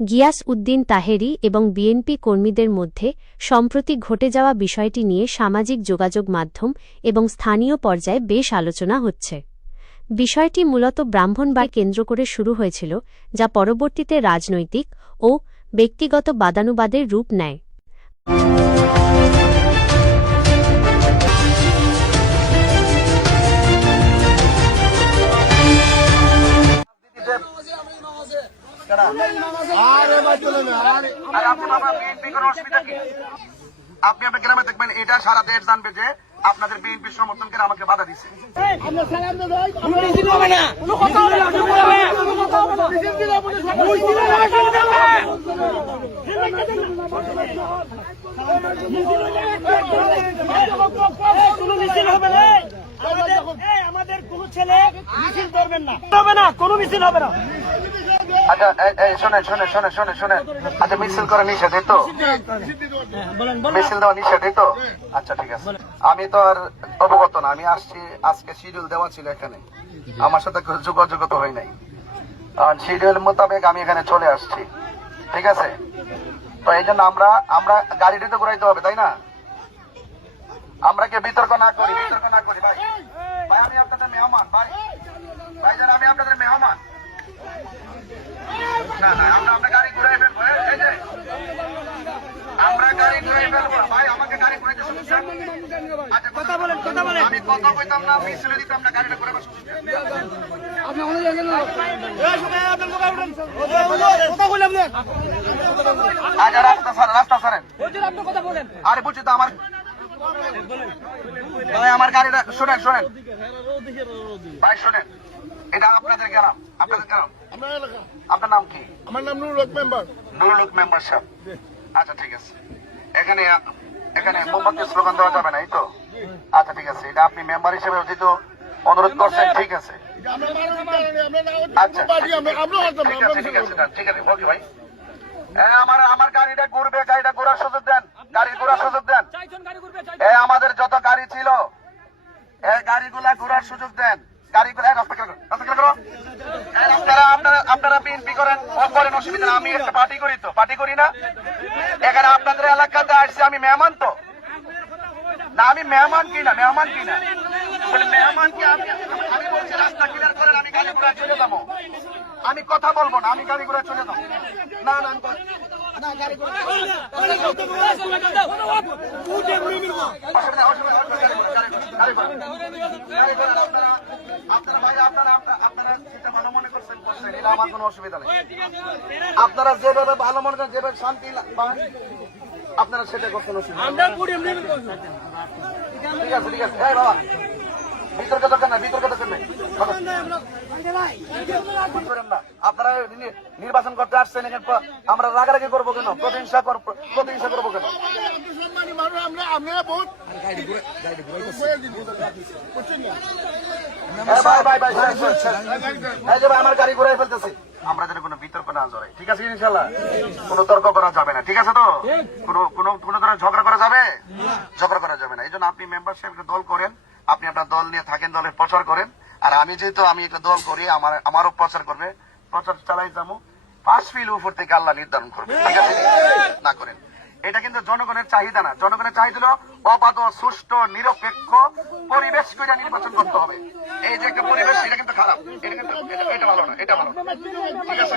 গিয়াস উদ্দিন তাহেরী এবং বিএনপি কর্মীদের মধ্যে সম্প্রতি ঘটে যাওয়া বিষয়টি নিয়ে সামাজিক যোগাযোগ মাধ্যম এবং স্থানীয় পর্যায়ে বেশ আলোচনা হচ্ছে। বিষয়টি মূলত ব্রাহ্মণবাড়িয়া কেন্দ্র করে শুরু হয়েছিল, যা পরবর্তীতে রাজনৈতিক ও ব্যক্তিগত বাদানুবাদের রূপ নেয়। আপনি আপনার গ্রামে দেখবেন, এটা সারা দেশ জানবে যে আপনাদের বিএনপির সমর্থনকে আমাকে বাধা দিচ্ছে। আমাদের কোন ছেলে মিছিল করবেন না, হবে না, কোনো মিছিল হবে না। আচ্ছা শোনেন শোনেন শোনেন শোনেন শোনেন আচ্ছা, মিছিল করা নিষেধ, এই তো? মিছিল দেওয়া নিষেধ, এই তো? আচ্ছা ঠিক আছে, আমি তো আর অবগত না। আমি আসছি, আজকে শিডিউল দেওয়া ছিল এখানে, আমার সাথে যোগাযোগ তো হয় নাই। শিডিউল মোতাবেক আমি এখানে চলে আসছি, ঠিক আছে? তো এই জন্য আমরা গাড়িটি তো ঘুরাইতে হবে, তাই না? আমরা কে বিতর্ক না করি ভাই। ভাই আমি আপনাদের মেহমান, ভাই যারা আমি আপনাদের মেহমান। না আমরা গাড়ি ঘুরাই ফেলবো, এই যে আমরা গাড়ি ঘুরাই ফেলবো। ভাই আমাকে গাড়ি ঘুরাইতে সমস্যা? আচ্ছা কথা বলেন। আমি কথা কইতাম না, মিছিলে দিতাম না, গাড়িটা ঘুরাবার সমস্যা। আচ্ছা রাস্তা ছাড়েন। আরে বুঝছি তো, আমার গাড়িটা শোনেন ভাই, শোনেন, এটা আপনাদের গ্রাম, আপনার নাম কি? আমার নাম নুরুল হক মেম্বার সাহেব। আচ্ছা ঠিক আছে, এখানে মোমবাতি স্লোগান দেওয়া যাবে না, এই তো? আচ্ছা ঠিক আছে, এটা আপনি মেম্বার হিসেবে যেহেতু অনুরোধ করছেন, ঠিক আছে। আচ্ছা ঠিক আছে, ওকে ভাই। আমার গাড়িটা ঘুরবে, গাড়িটা ঘোরার সুযোগ দেন, আমাদের যত গাড়ি ছিল এই গাড়িগুলা ঘোরার সুযোগ দেন। আপনারা বিএনপি করেন, অসুবিধা না। আমি একটা পার্টি করি না এখানে। আপনাদের এলাকাতে আসছি, আমি মেহমান তো না, আমি মেহমান কি না মেহমান কি? আমি বলছি রাস্তা ক্লিয়ার করেন, আমি গাড়ি ঘোড়া চলে যাবো। আমি কথা বলবো না, আমি গাড়ি ঘোড়া চলে যাবো। না আমার কোনো অসুবিধা নেই। আপনারা যেভাবে ভালো মনে করেন, যেভাবে শান্তি পান, আপনারা সেটা করছেন, অসুবিধা। ঠিক আছে বাবা, বিতর্ক দরকার নাই। আপনারা নির্বাচন করতে আসছেন, আমরা রাগারাগি করবো কেন? প্রতিহিংসা করবো কেন? আমার গাড়ি ঘুরাই ফেলতেছি। আমরা যেন কোনো বিতর্ক না জড়াই, ঠিক আছে? ইনশাল্লাহ কোনো তর্ক করা যাবে না, ঠিক আছে তো? কোনো ধরনের ঝগড়া করা যাবে না। এই জন্য আপনি মেম্বারশিপ দল করেন, আপনি আপনার দল নিয়ে থাকেন, দলের প্রচার করেন। আর আমি যেহেতু একটা দল করি, আমারও প্রচার চালাই যাবো। পাঁচ ফিল উপর থেকে আল্লাহ নির্ধারণ করবে, ঠিক আছে? না করেন, এটা কিন্তু জনগণের চাহিদা না। জনগণের চাহিদা হলো অবাধ, সুষ্ঠু, নিরপেক্ষ পরিবেশ করে নির্বাচন করতে হবে। এই যে একটা পরিবেশ, এটা কিন্তু খারাপ, এটা ভালো না, ঠিক আছে?